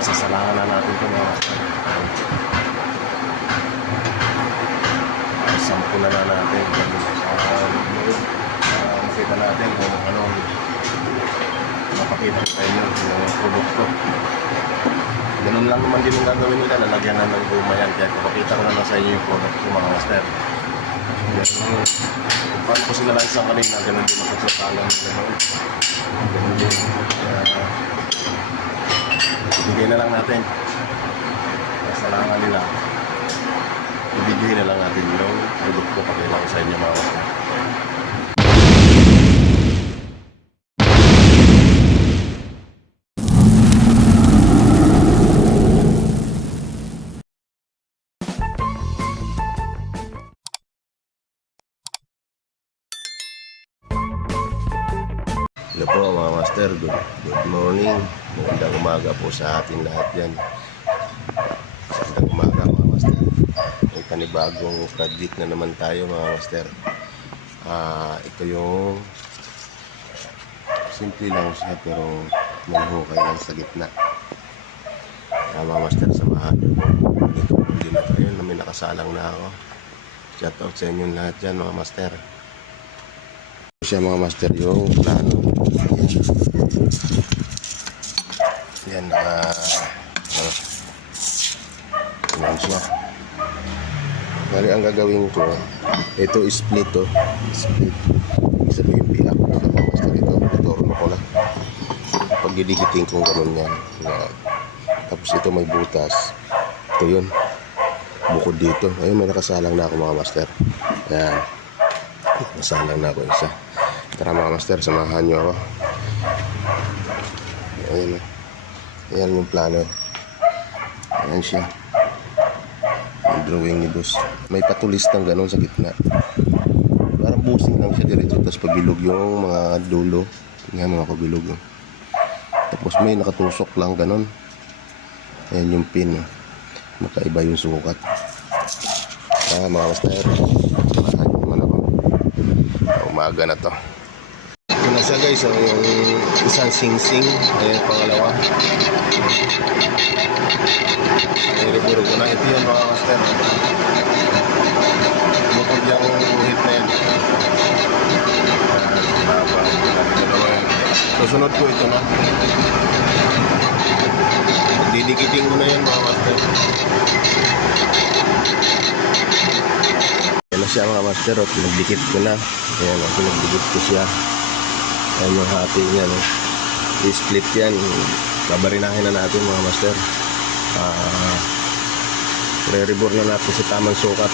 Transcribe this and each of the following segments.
Pasasalanan na natin ito mga master. Sampu na natin. Makita natin kung anong mapakita ko sa inyo yung produkto. Ganun lang naman din yung gagawin nila. Lalagyan na ng guma yan. Kaya papakita ko na lang sa inyo yung produkto mga master. Kung paano ko sila lang isang kanina, ganun din ang pagsasalang ganun. Ganun din. Ibigay na lang natin. Kasalangan nila. Ibigay na lang natin yung produkto pakita ko sa inyo mga master. Hello po mga master, good morning. Magandang umaga po sa ating lahat dyan. Magandang umaga mga master. May panibagong project na naman tayo mga master. Ito yung simple lang siya pero may hukay lang sa gitna. Mga master, samahan nyo po. Hindi na tayo na may nakasalang na ako. Shout out sa inyong lahat dyan mga master. Siya mga master yung plano. Yan, yan siya. Bali ang gagawin ko, ito split to. Split. Isa po yung piak sa mga master ito. Tuturno ko lang. Pag didikitin kong ganun yan. Tapos ito may butas. Ito yun. Bukod dito. Ayun, may nakasalang na ako mga master. Yan. Nakasalang na ako isa. Tara mga master, samahan nyo ako. Ayan o. Ayan yung plano. Ayan siya. Yung drawing ni boss. May patulis ng gano'n sa gitna. Parang busing lang siya diretso. Tapos pabilog yung mga dulo. Ayan mga pabilog. Tapos may nakatusok lang gano'n. Ayan yung pin. Makaiba yung sukat. Mga master, samahan nyo naman ako. Umaga na to. Ito na siya guys, yung isang sing-sing, ayan pangalawa. Niriburo ko na, ito yung mga master. Bukod yung hit na yan. Susunod ko ito na. Didikitin ko na yan mga master. Ayan na siya mga master, at nagdikit ko na. Ayan, nagdikit ko siya. Ayan yung hati niya, no? I-split yan. Babarinahin na natin mga master. Re-rebore na natin sa tamang sukat.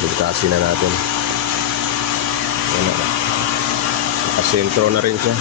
Bigtasin na natin. Ayan na. Nakasentro na rin siya.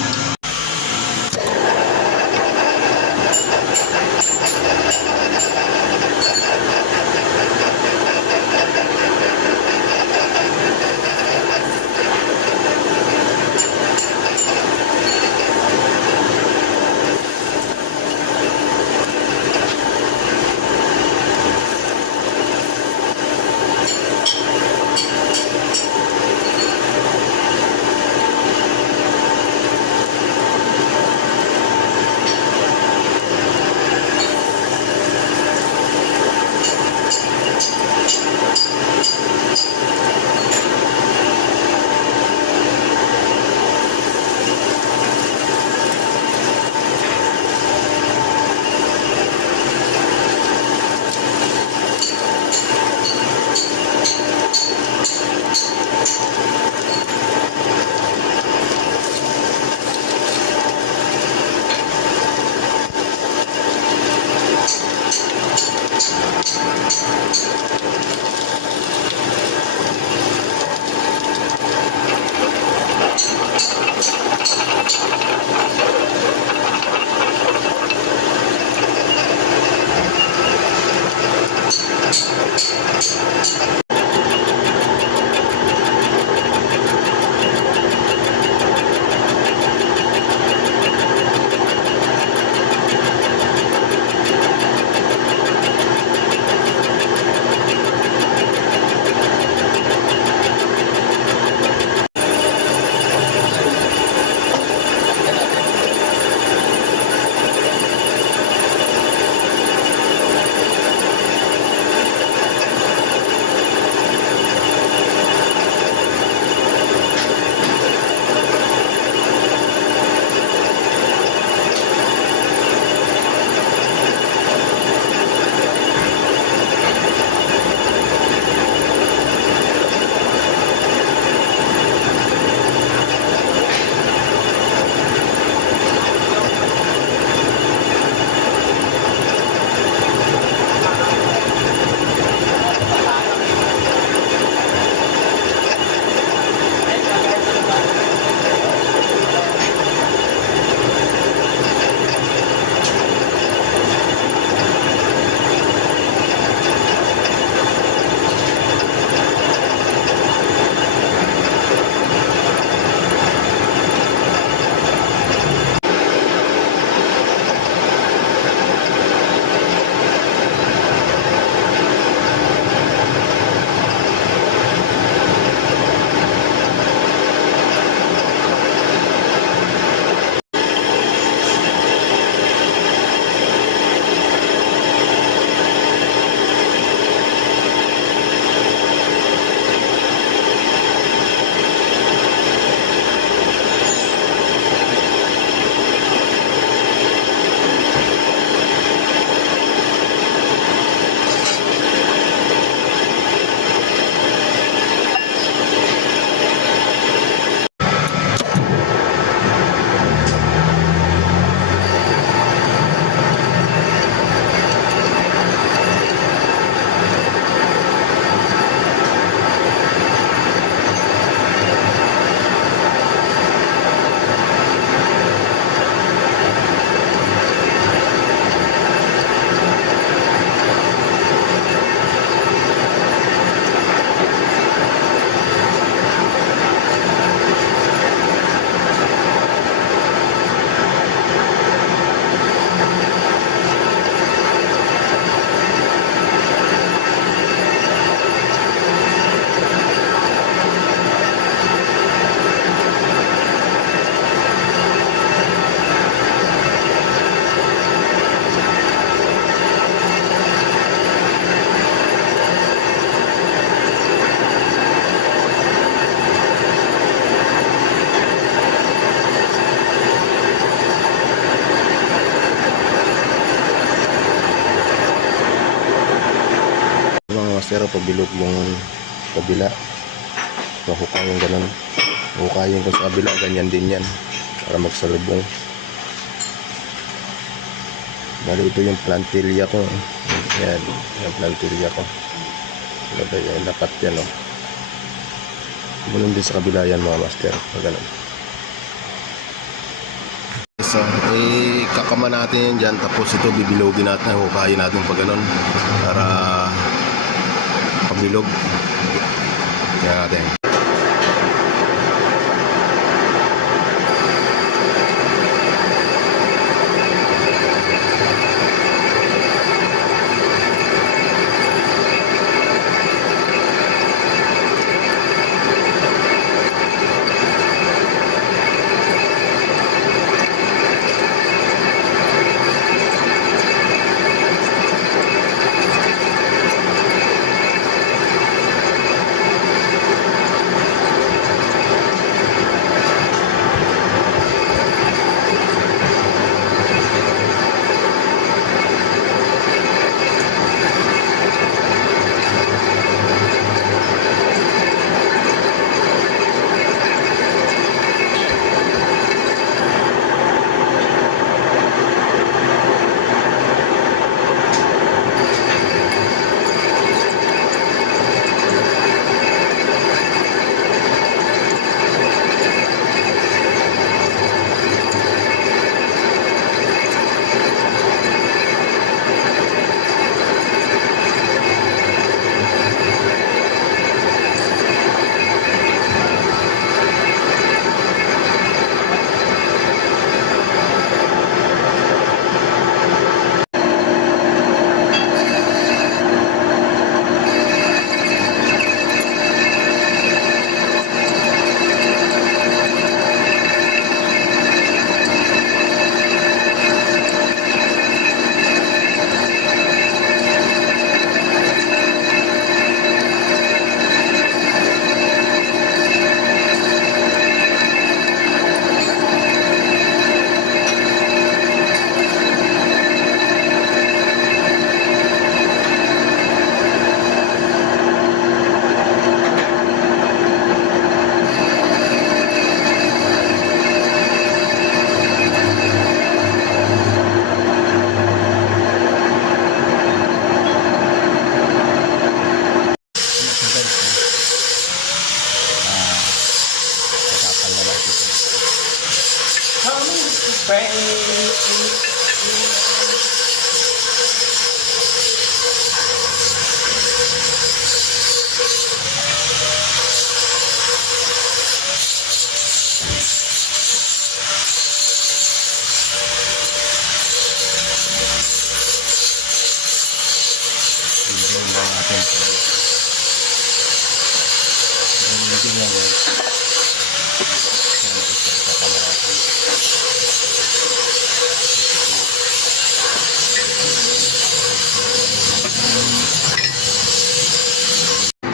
master, pabilog yung kabila. Mahukay yung ganun. Hukayin ko sa kabila, ganyan din yan. Para magsalubong. Bali ito yung plantilya ko. Yan, yung plantilya ko. Dapat yan, oh. Ganun din sa kabila yan mga master. Ganun. So, kakama natin yan dyan. Tapos ito bibilogin natin. Hukayin natin pag ganun. Para pabilog. Kaya natin.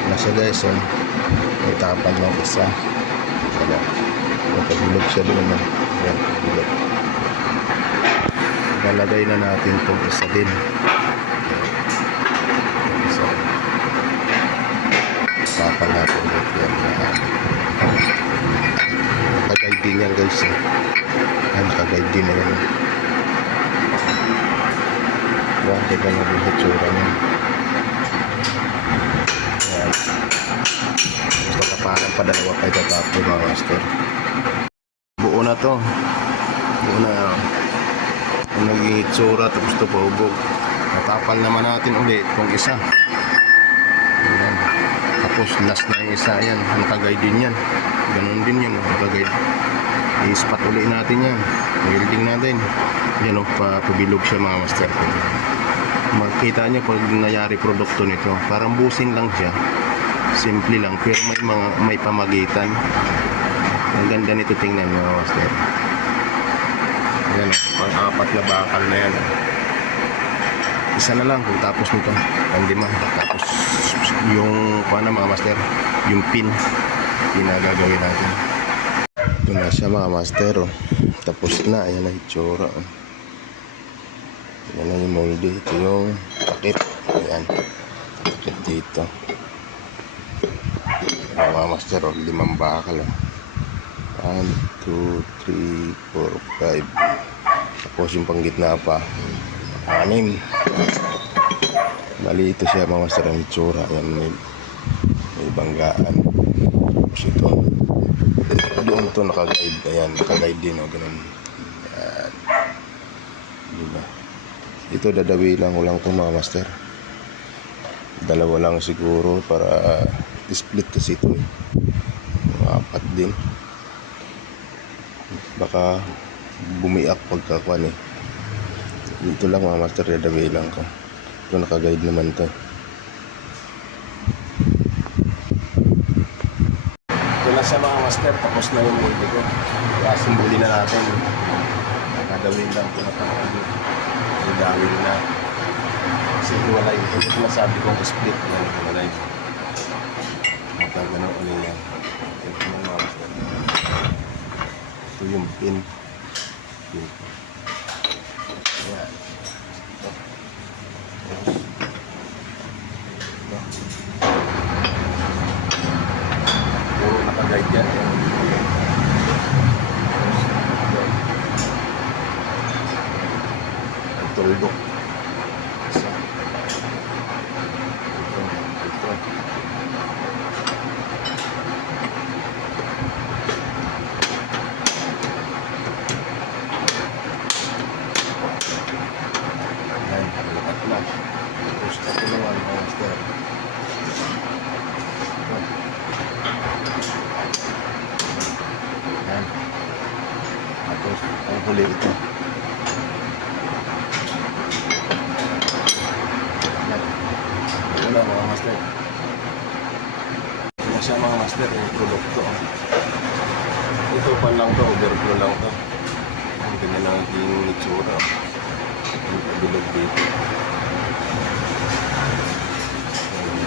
Nasa guys, may tapal ng isa. Wala. Napagulog siya doon naman. Yan, bulog. Lalagay na natin itong isa din. Isa. Tapal natin ulit yan. Nakagay din yan guys. Nakagay din na yan. Yan, teka na rin hitsura niya. Yan. Gusto kapanan pa dalawa kayo tatapos mga master. Buo na to. Buo na. Ang naging hitsura tapos ito pahubog. Natapal naman natin ulit itong isa. Yan. Tapos last na yung isa yan. Nakagay din yan. Ganun din yun. Nakagay. I-spot ulit natin yan. Welding natin. Yan o. Pabilog siya mga master. Makita nyo pag nangyari produkto nito. Parang busing lang siya. Simple lang. Pero may pamagitan. Ang ganda nito tingnan mga master. Yan o. Pang-apat na bakal na yan. Isa na lang kung tapos nito. Ang lima. Tapos yung paano mga master, yung pin ginagagawin natin. Ito na siya mga master. Tapos na. Ayan na hitsura. Yan na yung molde. Ito yung takip. Ayan. Takip dito. Mga master, 5 bakal. 1, 2, 3, 4, 5. Tapos yung panggitna pa 6. Bali ito siya mga master ang itsura. Yan, may banggaan. Tapos ito doon to nakaguide. Ayan, nakaguide din o ganun. Ayan. Diba? Ito dadawi lang ulang to mga master. Dalawa lang siguro para split kasi ito eh. Mga 4 din. Baka bumiak pagkakuan eh. Dito lang mga master, dadawi lang ko. Ito nakaguide naman to. Ito na siya mga master, tapos na yung molde ko. Kaya simbuli na natin. Nakadawin lang po na pang-ano. Idawin na. Kasi iwalay. Ito sinasabi kong split. Yan, iwalay. Magkagano ulit yan. Ito na mga master. Ito yung pin. Pin. Ayan. Puro nakaguide yan. Ang tuldok. Isa. Ito. Ayan, lakat na. Tapos katulungan mga master. Ayan. Tapos ang huli ito. Ayan. Wala mga master. Ito siya mga master, yung produkto. Ito pa lang to, overflow lang to. Ang ganyan lang yung itsura. Yung kabilog dito.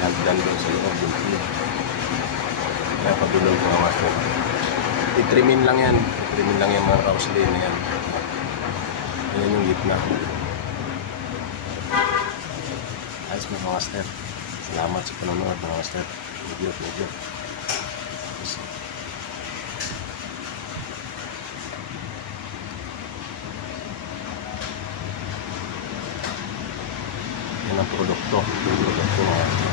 Hagdan doon sa loob dito. Kaya kabilog mga master. Itrimin lang yan. Itrimin lang yung mga kausli na yan. Ayan yung gitna. Ayos mga master. Salamat sa panonood mga master. Video. Yan ang produkto. Produkto mga master.